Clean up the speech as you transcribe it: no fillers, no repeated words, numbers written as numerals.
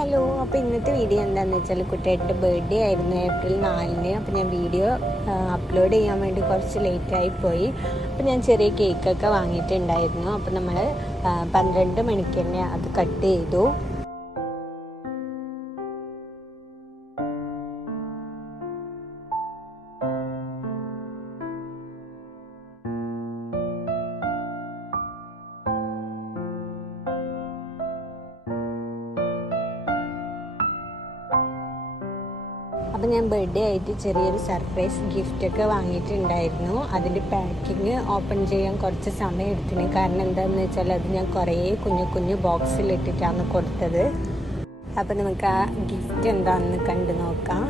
Hello, അപ്പോൾ ഇന്നത്തെ video എന്താണെന്ന് വെച്ചാൽ കുട്ടിയുടെ ബർത്ത്ഡേ ആയിരുന്നു ഏപ്രിൽ 4-ന്. അപ്പോൾ ഞാൻ വീഡിയോ അപ്ലോഡ് ചെയ്യാൻ വേണ്ടി കുറച്ച് ലേറ്റായി പോയി. അപ്പോൾ ഞാൻ ചെറിയ കേക്കൊക്കെ വാങ്ങിയിട്ടുണ്ടായിരുന്നു. അപ്പോൾ നമ്മൾ 12 മണിക്ക് തന്നെ അത് കട്ട് ചെയ്തു. അപ്പോൾ ഞാൻ ബർത്ത്ഡേ ആയിട്ട് ചെറിയൊരു സർപ്രൈസ് ഗിഫ്റ്റൊക്കെ വാങ്ങിയിട്ടുണ്ടായിരുന്നു. അതിൻ്റെ പാക്കിങ് ഓപ്പൺ ചെയ്യാൻ കുറച്ച് സമയം എടുത്തിന്. കാരണം എന്താണെന്ന് വെച്ചാൽ അത് ഞാൻ കുറേ കുഞ്ഞു ബോക്സിലിട്ടിട്ടാണ് കൊടുത്തത്. അപ്പോൾ നമുക്ക് ആ ഗിഫ്റ്റ് എന്താണെന്ന് കണ്ടു നോക്കാം.